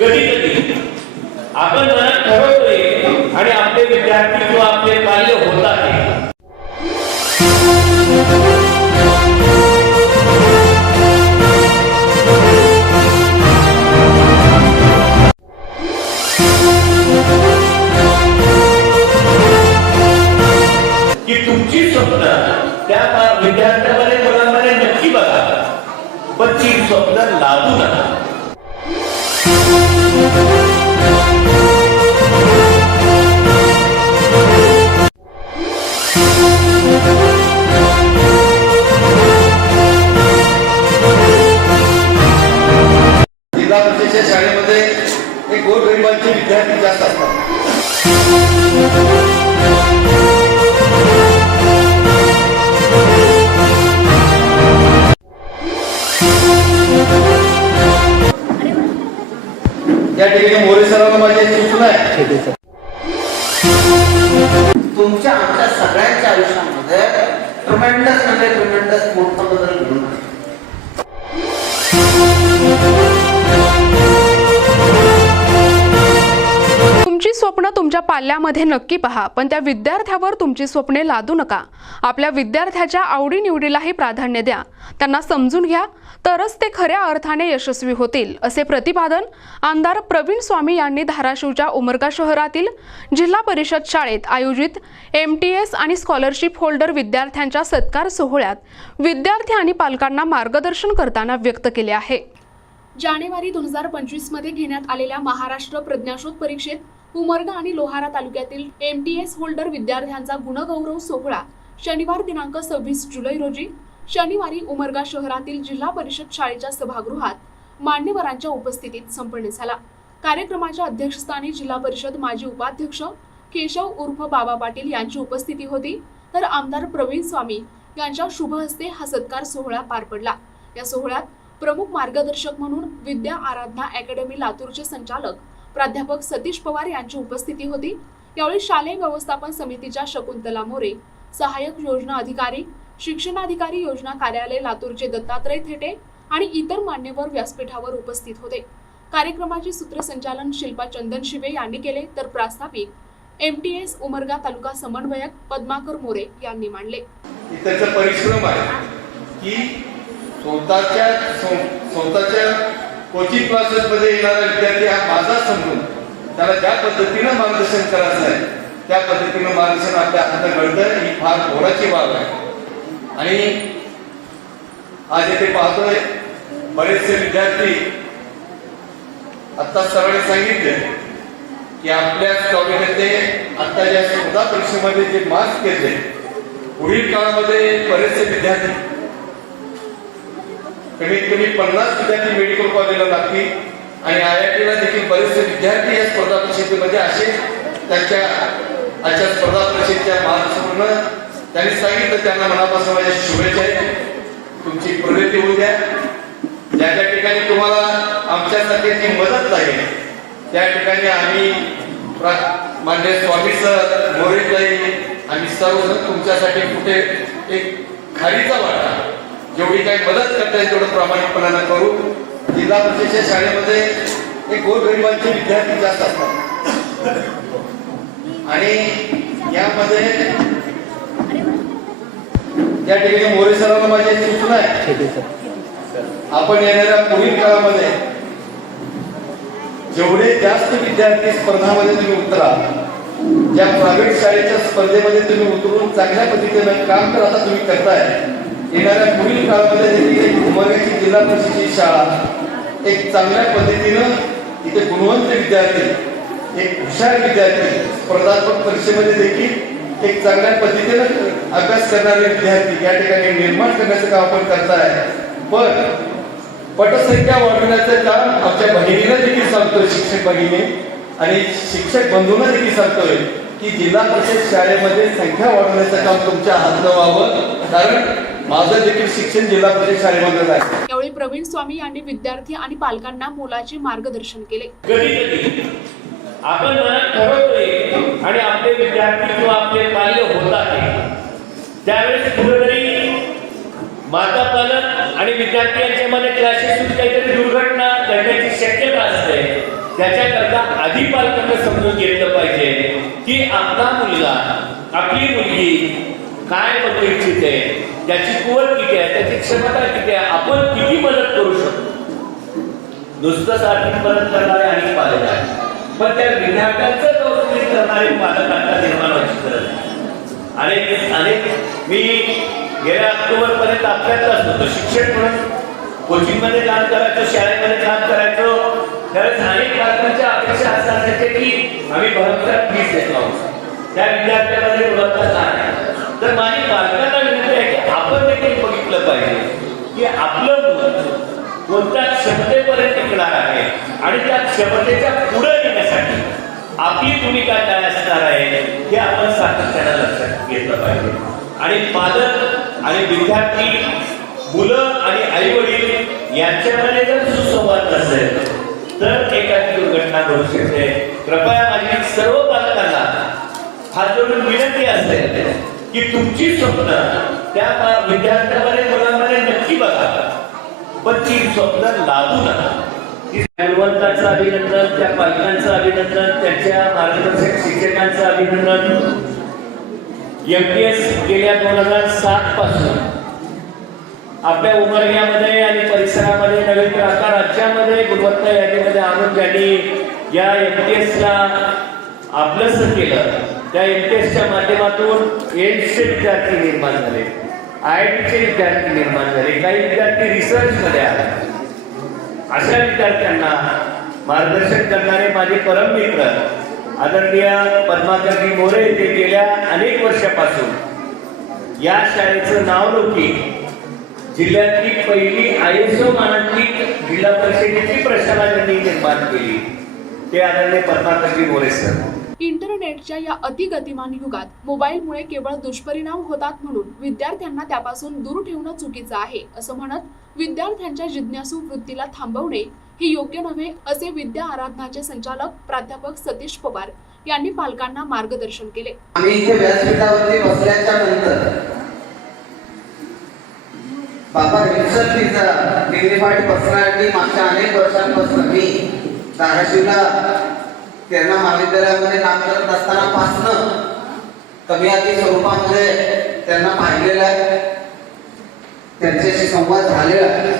कधी कधी आपण मनात ठरवतोय आणि आपले विद्यार्थी किंवा आपले बाल्य होतात. की तुमची स्वप्न त्या विद्यार्थ्यामध्ये मुलांमध्ये नक्की बघा. पण ती स्वप्न लादू नका. आमच्या शाळेमध्ये हे गोरगरिबांचे विद्यार्थी जास्त असतात. या ठिकाणी मोरे सरांना माझी सूचना आहे. तुमच्या आमच्या सगळ्यांच्या आयुष्यामध्ये ट्रिमेंडस म्हणजे ट्रिमेंडस मोठा बदल तुमच्या पाल्यामध्ये नक्की पहा पण त्या विद्यार्थ्यावर तुमची स्वप्ने लादू नका. आपल्या विद्यार्थ्याच्या आवडीनिवडीलाही प्राधान्य द्या. त्यांना समजून घ्या तरच ते खऱ्या अर्थाने यशस्वी होतील असे प्रतिपादन आमदार प्रवीण स्वामी यांनी धाराशिवच्या उमरगा शहरातील जिल्हा परिषद शाळेत आयोजित एम टी एस आणि स्कॉलरशिप होल्डर विद्यार्थ्यांच्या सत्कार सोहळ्यात विद्यार्थी आणि पालकांना मार्गदर्शन करताना व्यक्त केले आहे. जानेवारी दोन हजार पंचवीसमध्ये घेण्यात आलेल्या महाराष्ट्र प्रज्ञाशोध परीक्षेत उमरगा आणि लोहारा तालुक्यातील एम टी एस होल्डर विद्यार्थ्यांचा गुणगौरव सोहळा शनिवार दिनांक सव्वीस जुलै रोजी शनिवारी उमरगा शहरातील जिल्हा परिषद शाळेच्या सभागृहात मान्यवरांच्या उपस्थितीत संपन्न झाला. कार्यक्रमाच्या अध्यक्षस्थानी जिल्हा परिषद माजी उपाध्यक्ष केशव उर्फ बाबा पाटील यांची उपस्थिती होती. तर आमदार प्रवीण स्वामी यांच्या शुभ हस्ते हा सत्कार सोहळा पार पडला. या सोहळ्यात प्रमुख मार्गदर्शक म्हणून विद्या आराधना अकॅडमी लातूरचे संचालक प्राध्यापक सतीश पवार यांची उपस्थिती होती. यावेळी शालेय व्यवस्थापन समितीच्या शकुंतला मोरे सहाय्यक योजना अधिकारी शिक्षणाधिकारी योजना कार्यालय लातूरचे दत्तात्रय थेटे आणि इतर मान्यवर व्यासपीठावर उपस्थित होते. कार्यक्रमाचे सूत्रसंचालन शिल्पा चंदन शिवे यांनी केले तर प्रास्ताविक M T S Umarga taluka समन्वयक पद्माकर मोरे यांनी मांडले. त्याचा परिश्रम आहे की स्वतःच्या स्वतःच्या कोचिंग क्लासेस मध्ये येणारा विद्यार्थी हा माझा समजून त्याला ज्या पद्धतीनं मार्गदर्शन करायचं आहे त्या पद्धतीनं मार्गदर्शन आपल्या हातात घडतं ही फार मोलाची बाब आहे. आणि आज येथे पाहतोय बरेचसे विद्यार्थी आता सरांनी सांगितले की आपल्या स्वाभिमानाने आता या स्पर्धा परीक्षेमध्ये जे मार्क्स घेतले पुढील काळामध्ये बरेचसे विद्यार्थी कमीत कमी पन्नास विद्यार्थी मेडिकल कॉलेजला लागतील. आणि आय आय टीला देखील बरेचसे विद्यार्थी या स्पर्धा परिषदेमध्ये असे त्यांच्या आजच्या स्पर्धा परिषदेच्या मार्क्सवरनं त्यांनी सांगितलं त्यांना मनापासून माझ्या शुभेच्छा आहेत. तुमची प्रगती होऊ द्या. ज्या ज्या ठिकाणी तुम्हाला आमच्यासाठी जी मदत लागेल त्या ठिकाणी आम्ही प्रा- मान्य स्वामी सर मोरेताई आम्ही सर्वजण तुमच्यासाठी कुठे एक खारीचा वाटा जेवढी काही मदत करता येईल तेवढं प्रामाणिकपणानं करू. जिल्हा परिषदेच्या शाळेमध्ये हे गोरगरिबांचे विद्यार्थी जास्त असतात. आणि यामध्ये या ठिकाणी मोरे सरांना माझी सूचना आहे. आपण येणाऱ्या पुढील काळामध्ये जेवढे जास्त विद्यार्थी स्पर्धामध्ये तुम्ही उतरा ज्या प्रायव्हेट शाळेच्या स्पर्धेमध्ये तुम्ही उतरून चांगल्या पद्धतीनं काम तर आता तुम्ही करताय येणाऱ्या पुढील काळामध्ये देखील एक उमरगाची जिल्हा परिषदेची शाळा एक चांगल्या पद्धतीनं इथे गुणवंत विद्यार्थी एक हुशार विद्यार्थी स्पर्धात्मक परीक्षेमध्ये देखील एक चांगल्या पद्धतीनं अभ्यास करणारे विद्यार्थी या ठिकाणी निर्माण करण्याचं काम आपण करताय. पण पटसंख्या वाढवण्याचं काम आमच्या बहिणीला देखील सांगतोय शिक्षक बहिणी. आणि शिक्षक बंधूंना देखील सांगतोय की जिल्हा परिषद शाळेमध्ये संख्या वाढवण्याचं काम तुमच्या हातनं व्हावं. कारण माझं देखील शिक्षण जिल्हा परिषद शाळेमध्येच आहे. यावेळी प्रवीण स्वामी यांनी विद्यार्थी आणि पालकांना मोलाचे मार्गदर्शन केले. कधी कधी आपण मनात ठरवतोय आणि आपले विद्यार्थी किंवा आपले बाल्य होतात ते. त्यावेळेस कुठेतरी माता पालक आणि विद्यार्थी यांच्यामध्ये क्लासेस काहीतरी दुर्घटना त्याच्याकरता आधी पालकांना समजून घेतलं पाहिजे की आपला मुलगा आपली मुलगी काय बनू इच्छिते त्याची कुवत किती आहे त्याची क्षमता किती आहे आपण किती मदत करू शकतो? नुसतंच आर्थिक मदत करणारे आणि पालक आहे पण त्या विद्यार्थ्यांचं कौशल्य करणारे पालकांना निर्माण व्हायची गरज आहे. अनेक अनेक मी गेल्या ऑक्टोबर पर्यंत आपल्यात असतो तो शिक्षक म्हणून. कोचिंगमध्ये काम करायचो शाळेमध्ये काम करायचो तर अनेक पालकांच्या अपेक्षा असं असायच्या की आम्ही भरमसाठ फीस देतो आहोत त्या विद्यार्थ्यामध्ये गुणवत्ता काय आहे? तर माझी पालकांना विनंती आहे की आपण देखील बघितलं पाहिजे की आपलं मुलं कोणत्या क्षमतेपर्यंत टिकणार आहे आणि त्या क्षमतेच्या पुढे येण्यासाठी आपली भूमिका काय असणार आहे हे आपण सातत्यानं लक्षात घेतलं पाहिजे आणि पालक आणि विद्यार्थी मुलं आणि आई वडील यांच्यामध्ये जर सुसंवाद नसेल तर एखादी दुर्घटना घडू शकते. कृपया माझी सर्व पालकांना हात जोडून विनंती असते की तुमची स्वप्न त्या विद्यार्थ्यामध्ये मुलांमध्ये नक्की बघा. पण ती स्वप्न लागू नका. ती गुणवंताचं अभिनंदन त्या पालकांचं अभिनंदन त्यांच्या मार्गदर्शक शिक्षकांचं अभिनंदन. एम पी एस गेल्या दोन हजार सात पासून आपल्या उमरग्यामध्ये आणि परिसरामध्ये नवीन तर आता राज्यामध्ये गुणवत्ता यादीमध्ये आणून त्यांनी या एम टी एसला आपलंसं केलं. त्या एम टी एसच्या माध्यमातून एड्सचे विद्यार्थी निर्माण झाले आय आय टीचे विद्यार्थी निर्माण झाले काही विद्यार्थी रिसर्चमध्ये आले. अशा विद्यार्थ्यांना मार्गदर्शन करणारे माझे परम मित्र आदरणीय पद्माकरजी मोरे येथे गेल्या अनेक वर्षापासून या शाळेचं नाव लौकिक जिल्ह्यातली पहिली आय एस ओ मानांकित जिल्हा परिषदेची प्रशाला त्यांनी निर्माण केली. ते आदरणीय पद्माकरजी मोरे सर. इंटरनेटच्या या अतिगतिमान युगात मोबाईलमुळे केवळ दुष्परिणाम होतात म्हणून विद्यार्थ्यांना त्यापासून दूर ठेवणं चुकीचं आहे असं म्हणत विद्यार्थ्यांच्या जिज्ञासू वृत्तीला थांबवणे हे योग्य नव्हे असे विद्या आराधनाचे संचालक प्राध्यापक सतीश पवार यांनी पालकांना मार्गदर्शन केले. आम्ही इथे व्यासपीठावरती बसल्याच्या नंतर बाबा रिसर्च डिग्निफाईड पर्सनॅलिटी मागच्या अनेक वर्षांपासून मी धाराशिवला त्यांना महाविद्यालयामध्ये काम करत असताना पासनं कमी आधी स्वरूपामध्ये त्यांना पाहिलेलं आहे. त्यांच्याशी संवाद झालेला आहे.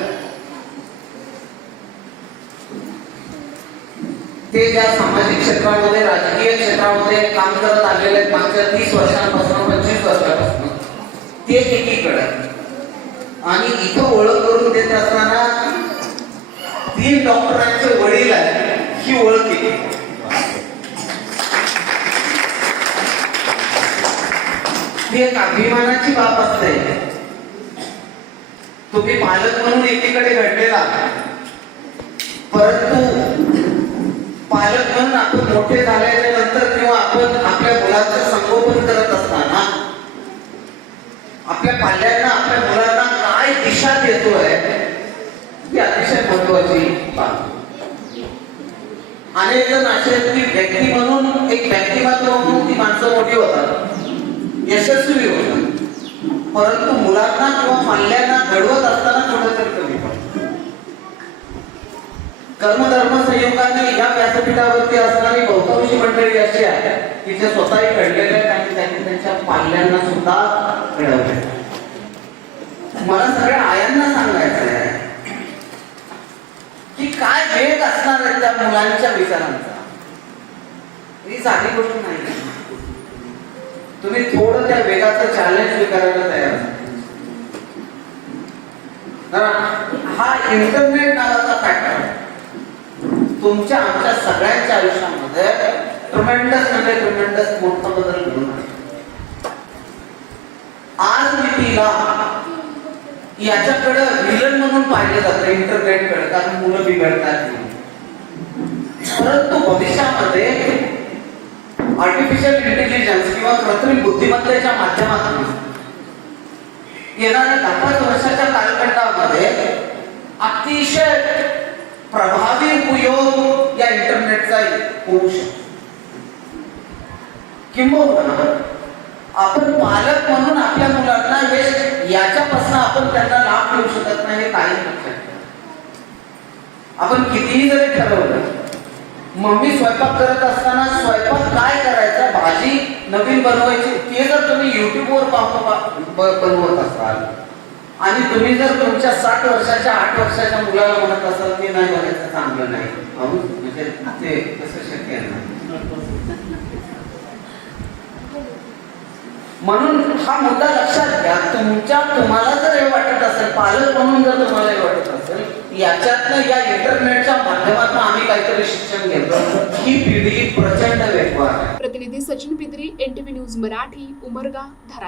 ते ज्या सामाजिक क्षेत्रामध्ये राजकीय क्षेत्रामध्ये काम करत आलेले आहेत मागच्या तीस वर्षांपासून पंचवीस वर्षांपासून ते एकीकडे. आणि इथं ओळख करून देत असताना तीन डॉक्टरांचे वडील आहे ही ओळख केली. ती एक अभिमानाची बाब असते. तुम्ही पालक म्हणून एकीकडे घडलेला परंतु पालक म्हणून आपण मोठे झाल्याच्यानंतर किंवा आपण आपल्या मुलाचं संगोपन करत असताना आपल्या पाल्यांना आपल्या मुलांना आणि दिशा देतोय. ही अतिशय महत्वाची बाब. अनेक जण असे की व्यक्ती म्हणून एक व्यक्तिमत्व म्हणून ती माणसं मोठी होतात. यशस्वी होतात. परंतु मुलांना किंवा पाल्यांना घडवत असताना कुठेतरी कमी पडतात कर्मधर्म संयोगाने या व्यासपीठावरती असणारी बहुतांशी मंडळी अशी आहे की जे स्वतःही घडलेले आहेत आणि त्यांनी त्यांच्या पाल्यांना सुद्धा घडवले मला सगळ्या आयांना सांगायचं आहे की काय वेग असणार आहे त्या मुलांच्या विचारांचा? ही साधी गोष्ट नाही. तुम्ही थोडं त्या वेगाचं चॅलेंज स्वीकारायला तयार हा इंटरनेट नावाचा फॅक्टर तुमच्या आमच्या सगळ्यांच्या आयुष्यामध्ये ट्रमेंडस म्हणजे ट्रमेंडस मोठा बदल घडून आला. आज मितीला याच्याकडे विलन म्हणून पाहिलं जातं इंटरनेटकडे कारण मुलं बिघडतात परंतु भविष्यामध्ये आर्टिफिशियल इंटेलिजन्स किंवा कृत्रिम बुद्धिमत्तेच्या माध्यमातून येणाऱ्या दहा पाच वर्षाच्या कालखंडामध्ये अतिशय प्रभावी उपयोग या इंटरनेटचा होऊ शकतो. किंबहुना आपण पालक म्हणून आपल्या मुलांना हे याच्यापासून आपण त्यांना लाभ देऊ शकत नाही हे काही लक्षात आपण कितीही जरी ठरवलं मम्मी स्वयंपाक करत असताना स्वयंपाक काय करायचा भाजी नवीन बनवायची ते जर तुम्ही युट्यूबवर पाहतो बनवत असाल. आणि तुम्ही जर तुमच्या सात वर्षाच्या आठ वर्षाच्या मुलाला म्हणत असाल ते नाही बनायचं चांगलं नाही. म्हणजे ते कसं शक्य आहे म्हणून हा मुद्दा लक्षात घ्या. तुमच्या तुम्हाला जर हे वाटत असेल पालक म्हणून जर तुम्हाला हे वाटत असेल याच्यातनं या इंटरनेटच्या माध्यमातून आम्ही काहीतरी शिक्षण घेतो. ही पिढी प्रचंड वेगवान आहे. प्रतिनिधी सचिन पिद्री एनटीव्ही न्यूज मराठी उमरगा धाराशिव.